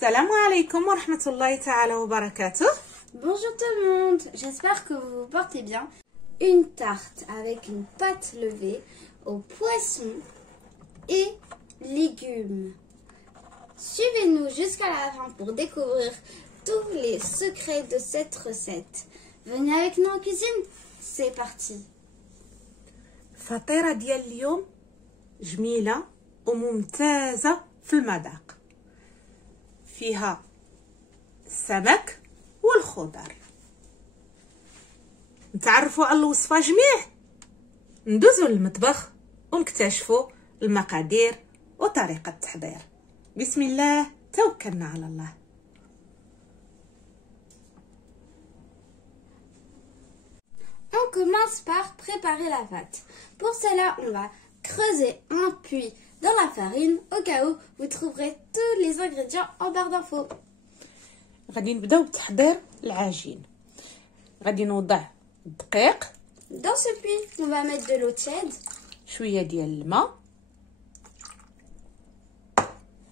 Salam alaikum wa rahmatullahi ta'ala wa barakatuh. Bonjour tout le monde, j'espère que vous vous portez bien. Une tarte avec une pâte levée aux poissons et légumes. Suivez-nous jusqu'à la fin pour découvrir tous les secrets de cette recette. Venez avec nous en cuisine, c'est parti. فطيرة ديال اليوم جميلة وممتازة في المذاق، فيها السمك والخضر. نتعرفوا على الوصفة جميع، ندوزوا للمطبخ ونكتشفوا المقادير وطريقة التحضير. بسم الله توكلنا على الله. On commence par préparer la pâte. Pour cela, on va creuser un puits dans la farine au cas où vous trouverez tous les ingrédients en barre d'infos. غادي نبداو بتحضير العجين. غادي نوضع الدقيق. Dans ce puits, on va mettre de l'eau tiède. شويه ديال الماء.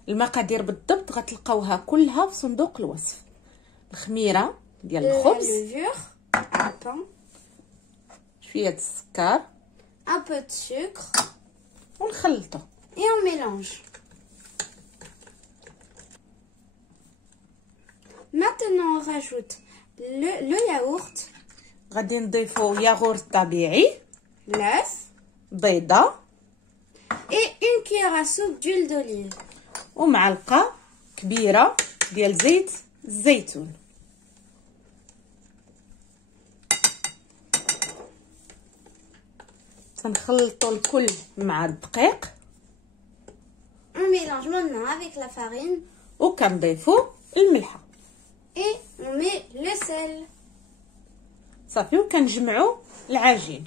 المقادير بالضبط غتلقاوها كلها في صندوق الوصف. الخميره ديال الخبز. Levure, un pain. شويه السكر. Un peu de sucre. ونخلطو. Et on mélange. Maintenant, on rajoute le yaourt, غادي نضيفو ياغورت طبيعي، l'œuf بيضه et une cuillère à soupe d'huile d'olive. ومعلقه كبيره ديال زيت الزيتون. تنخلطوا الكل مع الدقيق. On mélange maintenant avec la farine وكنضيفوا الملحه et on met le sel. صافي وكنجمعوا العجين.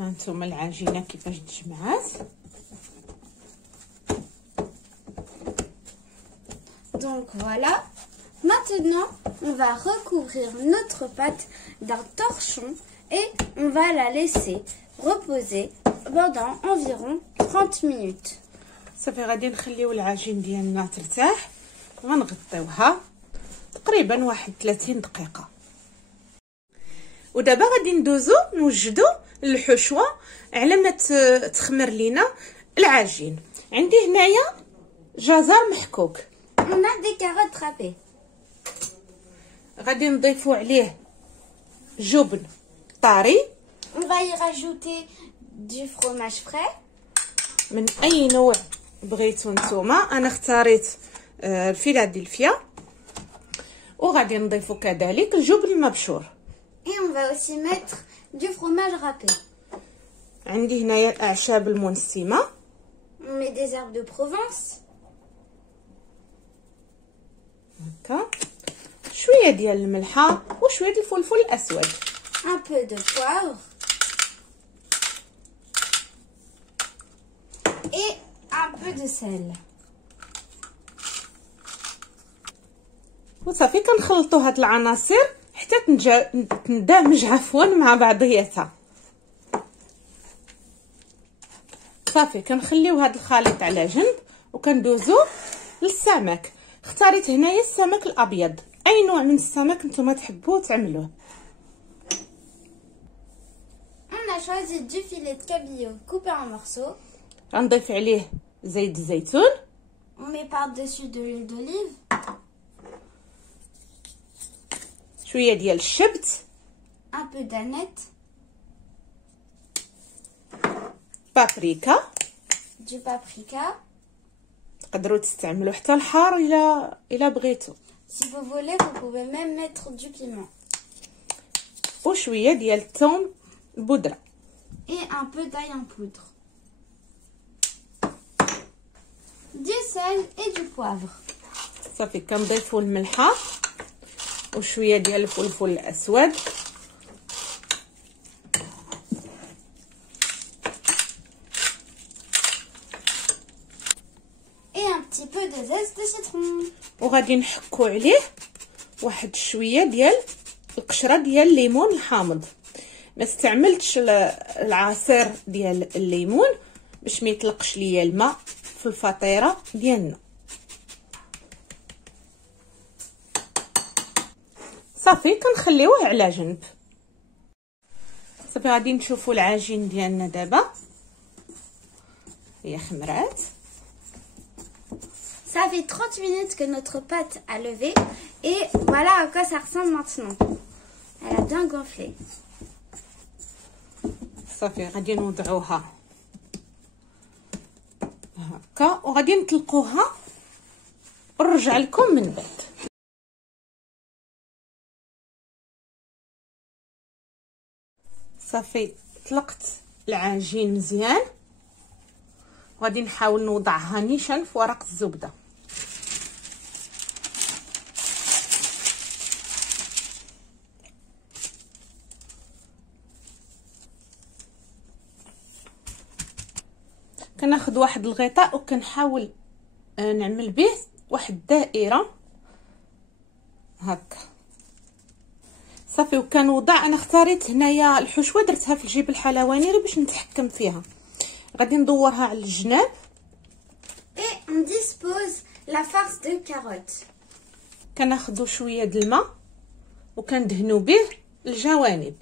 هانتوما العجينه كيفاش تجمعات. Donc voilà. Maintenant, on va recouvrir notre pâte d'un torchon et on va la laisser reposer pendant environ 30 minutes. صافي غادي نخليو العجين ديالنا ترتاح، غنغطيوها تقريبا واحد 30 دقيقه. ودابا غادي ندوزو نوجدو الحشوه على ما تخمر لينا العجين. عندي هنايا جزر محكوك. On a des carottes râpées. غادي نضيفو عليه جبن طري. On va y rajouter du fromage frais. من اي نوع بغيتو نتوما، انا اختاريت الفيلادلفيا. وغادي نضيفو كذلك الجبن المبشور. Et on va aussi mettre du fromage râpé. عندي هنايا الاعشاب المنسمه. On met des herbes de Provence. هكا شويه ديال الملحه وشويه ديال الفلفل الاسود. Un peu de poivre. Et un peu de sel. وصافي كنخلطوا هاد العناصر حتى تندمج عفوا مع بعضياتها. صافي كنخليو هاد الخليط على جنب وكندوزو للسمك. اختاريت هنايا السمك الابيض، اي نوع من السمك نتوما تحبوا تعملوه. On a choisi du filet de cabillaud coupé en morceaux. غنضيف عليه زيت الزيتون. On met par-dessus de l'huile d'olive. شويه ديال الشبت. Un peu d'aneth. بابريكا. Du paprika. تقدروا تستعملوا حتى الحار الا بغيتوا. Si vous voulez, vous pouvez même mettre du piment. وشويه ديال الثوم البودره. Et un peu d'ail en poudre. Du sel et du poivre. صافي كنضيفوا الملحه وشويه ديال الفلفل الاسود. Et un petit peu de zeste de citron. وغادي نحكو عليه واحد شويه ديال القشره ديال الليمون الحامض. ما استعملتش العصير ديال الليمون باش ما يطلقش ليا الماء في الفطيره ديالنا. صافي كنخليوه على جنب. صافي غادي نشوفوا العجين ديالنا دابا هي خمرات. Ça fait 30 minutes que notre pâte a levé et voilà à quoi ça ressemble maintenant. Elle a bien gonflé. صافي غادي نوضعوها هكا وغادي نطلقوها ونرجع لكم من بعد. صافي طلقت العجين مزيان وغادي نحاول نوضعها نيشان في ورق الزبده. كناخذ واحد الغطاء وكنحاول نعمل به واحد الدائره هكا. صافي وكنوضع انا اختاريت هنايا الحشوه درتها في الجيب الحلواني غير باش نتحكم فيها. غادي ندورها على الجناب. Et on dispose la farce de carotte. كناخذوا شويه د الماء وكندهنوا به الجوانب.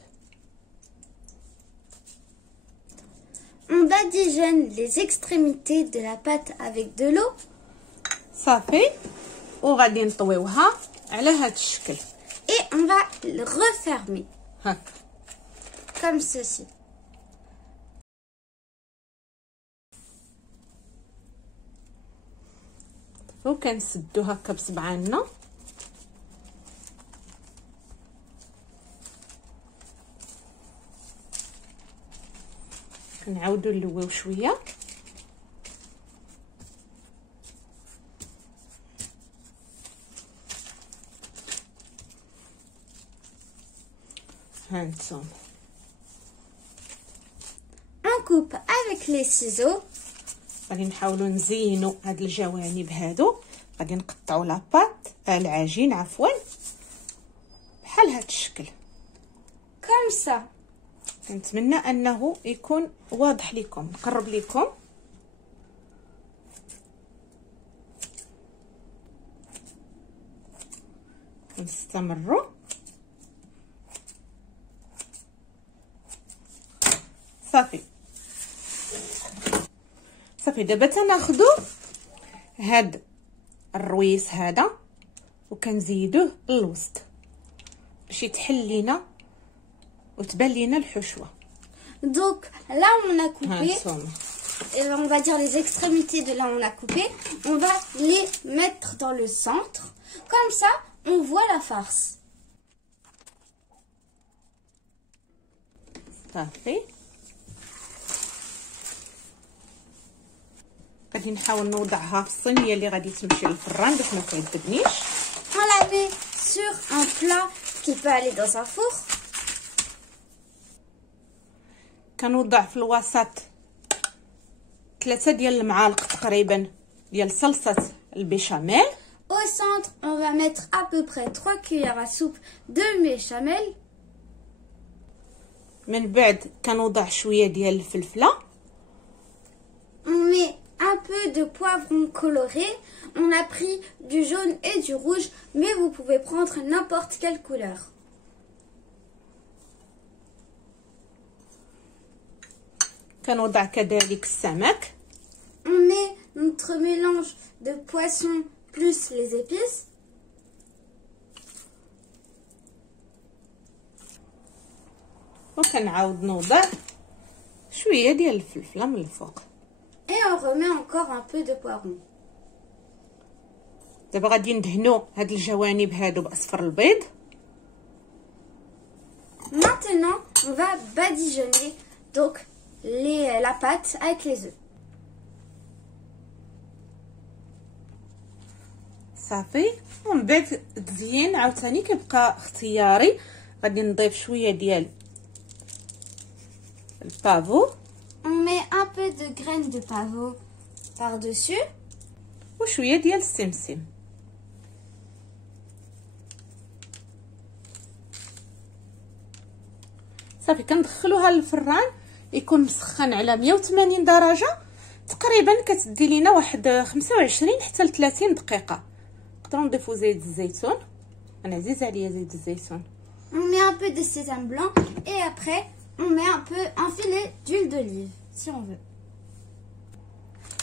On badigeonne les extrémités de la pâte avec de l'eau. صافي وغادي نطويوها على هذا الشكل. Et on va le refermer. هكا. Comme ceci. وكنسدو هكا بصبعاننا. كنعاودو نلويو شويه. هانتوما On coupe avec les ciseaux. غادي نحاولوا نزينوا هاد الجوانب هادو. غادي نقطعوا لاباط العجين عفوا بحال هاد الشكل. Comme ça. كنتمنى انه يكون واضح لكم. نقرب لكم. نستمروا. صافي صافي دابا تناخذوا هاد الرويس هذا وكنزيدوه للوسط باش يتحل لينا وتبان لينا الحشوه. Donc là on a coupé, هانتوما et on va dire les extrémités de là où on a coupé, on va les mettre dans le centre. Comme ça, on voit la farce. صافي غادي نحاول نوضعها في الصينيه اللي غادي تمشي للفران باش ما تعذبنيش. On la met sur un plat qui peut aller dans un four. كنوضع في الوسط 3 ديال المعالق تقريبا ديال صلصه البيشاميل. Au centre, on va mettre à peu près 3 cuillères à soupe de béchamel. من بعد كنوضع شويه ديال الفلفله. On met un peu de poivron coloré. On a pris du jaune et du rouge, mais vous pouvez prendre n'importe quelle couleur. كنوضع كذلك السمك. On met notre mélange de poisson plus les épices. وكنعاود نوضع شويه ديال الفلفله من الفوق. Et on remet encore un peu de poivron. دابا غادي ندهنوا هاد الجوانب هادو باصفر البيض. Maintenant, on va badigeonner donc la pâte avec les œufs. صافي ومن بعد التزيين عاوتاني كيبقى اختياري. غادي نضيف شويه ديال البافو. On met un peu de graines de pavot par-dessus. وشويه ديال السمسم. صافي كندخلوها للفران يكون مسخن على 180 درجه تقريبا. كتدي لينا واحد 25 حتى ل 30 دقيقه. نقدروا نضيفوا زيت الزيتون، انا عزيز عليا زيت الزيتون. On met un peu de sésame blanc et après on met un filet d'huile d'olive si on veut.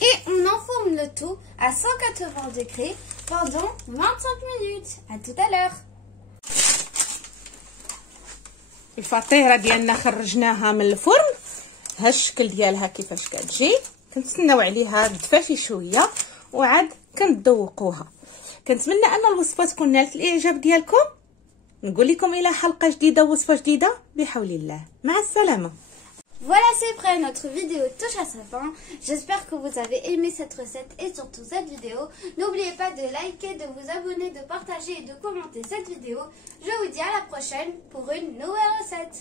Et on enfourne le tout à 180 degrés pendant 25 minutes. À tout à l'heure. الفطيره ديالنا خرجناها من الفرن، ها الشكل ديالها كيفاش كتجي. كنتسناو عليها تدفى شي شويه وعاد كنذوقوها. كنتمنى ان الوصفه تكون نالت الاعجاب ديالكم. نقول لكم الى حلقه جديده ووصفه جديده بحول الله. مع السلامه. Voilà, c'est prêt, notre vidéo touche à sa fin. J'espère que vous avez aimé cette recette et surtout cette vidéo. N'oubliez pas de liker, de vous abonner, de partager et de commenter cette vidéo. Je vous dis à la prochaine pour une nouvelle recette.